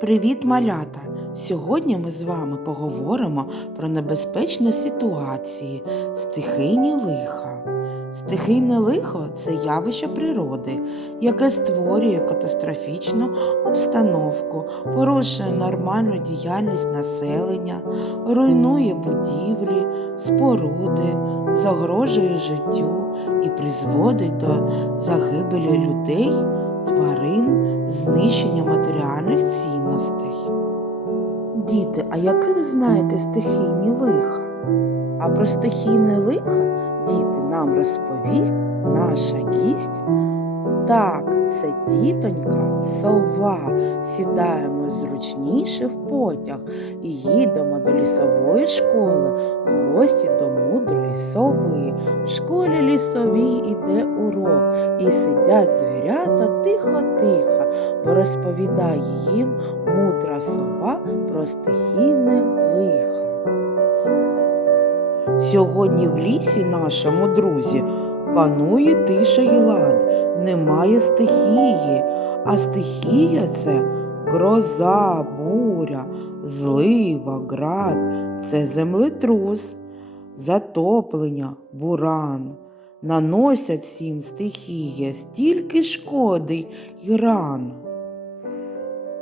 Привіт, малята! Сьогодні ми з вами поговоримо про небезпечні ситуації, стихійні лиха. Стихійне лихо це явище природи, яке створює катастрофічну обстановку, порушує нормальну діяльність населення, руйнує будівлі, споруди, загрожує життю і призводить до загибелі людей, тварин, знищення матеріальних цінностей. Діти, а яке ви знаєте стихійні лиха? А про стихійне лихо діти нам розповість наша гість. Так, це тітонька сова. Сідаємо зручніше в потяг і їдемо до лісової школи в гості до мудрої сови. В школі лісовій іде урок, і сидять звірята тихо-тихо, бо розповідає їм мудра сова про стихійне лихо. Сьогодні в лісі нашому друзі панує тиша й лад, немає стихії, а стихія це гроза, буря, злива, град, це землетрус, затоплення, буран. Наносять всім стихія стільки шкоди й ран.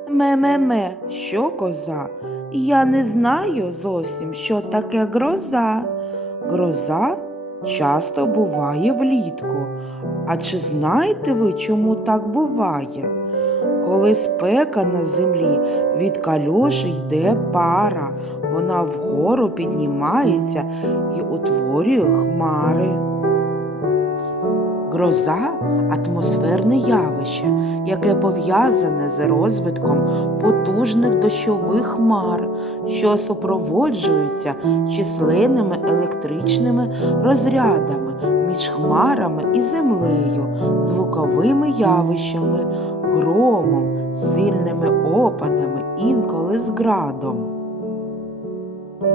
Ме-ме-ме, що коза? Я не знаю зовсім, що таке гроза. Гроза часто буває влітку. А чи знаєте ви, чому так буває? Коли спека на землі від кальоші йде пара, вона вгору піднімається і утворює хмари. Гроза атмосферне явище, яке пов'язане з розвитком потужних дощових хмар, що супроводжуються численними електричними розрядами між хмарами і землею, звуковими явищами, громом, сильними опадами, інколи з градом.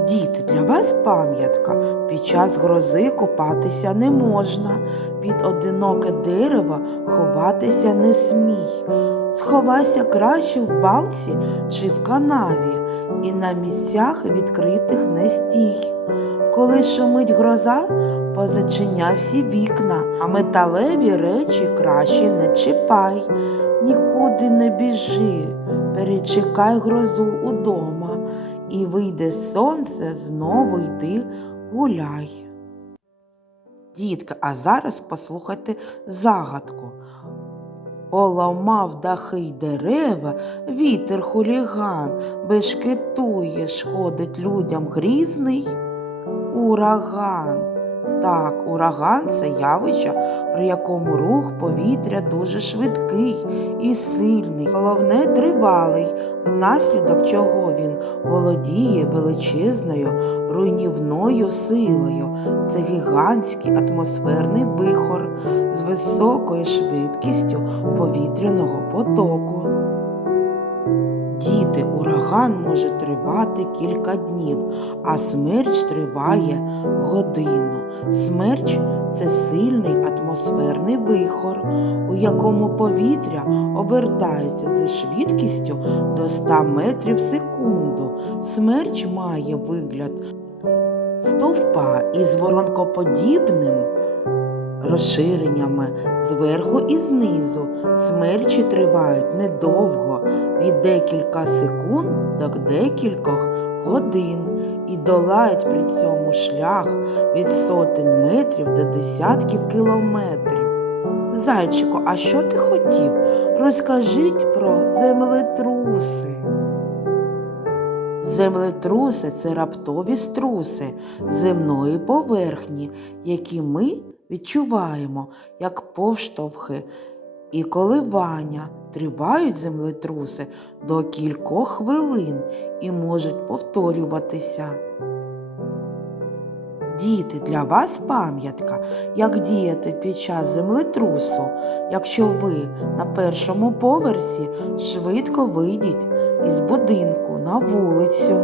Діти, для вас пам'ятка. Під час грози купатися не можна, під одиноке дерево ховатися не смій. Сховайся краще в балці чи в канаві, і на місцях відкритих не стій. Коли шумить гроза, позачиняй всі вікна, а металеві речі краще не чіпай, нікуди не біжи, перечекай грозу удома і вийде сонце, знову йди гуляй. Дітка, а зараз послухайте загадку. Поламав дахи й дерева, вітер хуліган, бешкетує, шкодить людям грізний ураган. Так, ураган це явище, при якому рух повітря дуже швидкий і сильний, головне тривалий, внаслідок чого він володіє величезною руйнівною силою. Це гігантський атмосферний вихор з високою швидкістю повітряного потоку. Діти, ураган може тривати кілька днів, а смерч триває годину. Смерч це сильний атмосферний вихор, у якому повітря обертається за швидкістю до 100 метрів в секунду. Смерч має вигляд стовпа із воронкоподібним розширеннями зверху і знизу. Смерчі тривають недовго, від декілька секунд до декількох годин і долають при цьому шлях від сотень метрів до десятків кілометрів. Зайчику, а що ти хотів? Розкажіть про землетруси. Землетруси це раптові струси земної поверхні, які ми відчуваємо як повштовхи і коливання. Тривають землетруси до кількох хвилин і можуть повторюватися. Діти, для вас пам'ятка, як діяти під час землетрусу. Якщо ви на першому поверсі, швидко вийдіть із будинку на вулицю.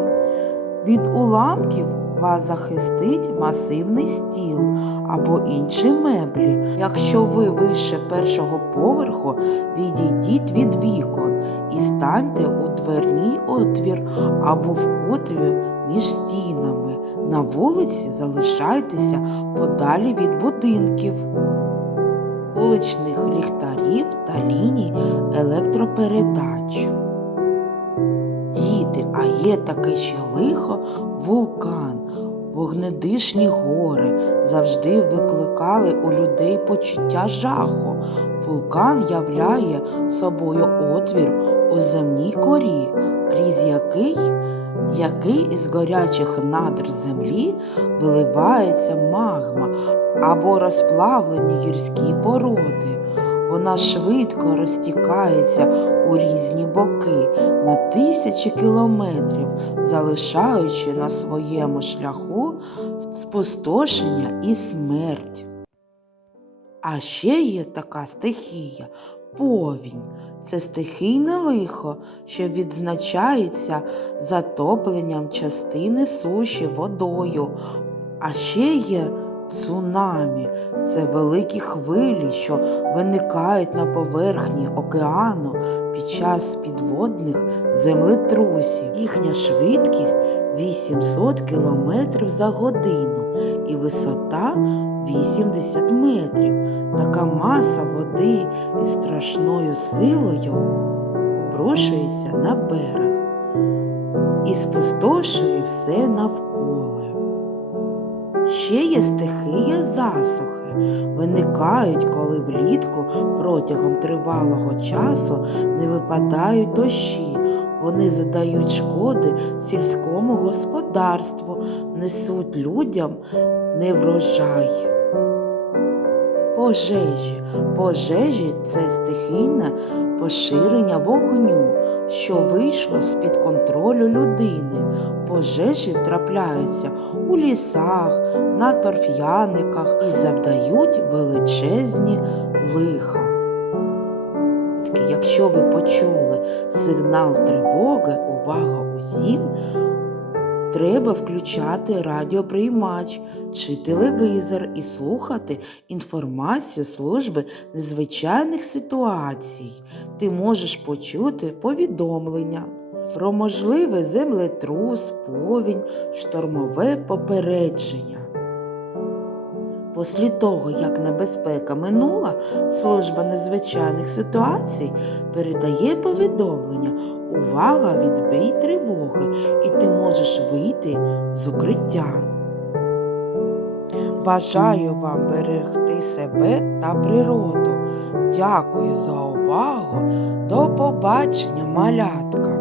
Від уламків вас захистить масивний стіл або інші меблі. Якщо ви вище першого поверху, відійдіть від вікон і станьте у дверній отвір або в котрі між стінами. На вулиці залишайтеся подалі від будинків, вуличних ліхтарів та ліній електропередач. Діти, а є таке ще лихо вулкан. Вогнедишні гори завжди викликали у людей почуття жаху. Вулкан являє собою отвір у земній корі, крізь який, який із горячих надр землі виливається магма або розплавлені гірські породи. Вона швидко розтікається у різні боки на тисячі кілометрів, залишаючи на своєму шляху спустошення і смерть. А ще є така стихія повінь. Це стихійне лихо, що відзначається затопленням частини суші водою. А ще є цунамі. Це великі хвилі, що виникають на поверхні океану під час підводних землетрусів. Їхня швидкість 800 км за годину і висота 80 метрів. Така маса води із страшною силою обрушується на берег і спустошує все навколо. Ще є стихія засухи. Виникають, коли влітку протягом тривалого часу не випадають дощі. Вони задають шкоди сільському господарству, несуть людям неврожай. Пожежі. Пожежі це стихійне поширення вогню, що вийшло з-під контролю людини. Пожежі трапляються у лісах, на торф'яниках і завдають величезні лиха. Якщо ви почули сигнал тривоги, треба включати радіоприймач чи телевізор і слухати інформацію служби незвичайних ситуацій. Ти можеш почути повідомлення про можливий землетрус, повінь, штормове попередження. Після того, як небезпека минула, служба незвичайних ситуацій передає повідомлення Увага, відбій тривоги, вийти з укриття. Бажаю вам берегти себе та природу. Дякую за увагу. До побачення, малята!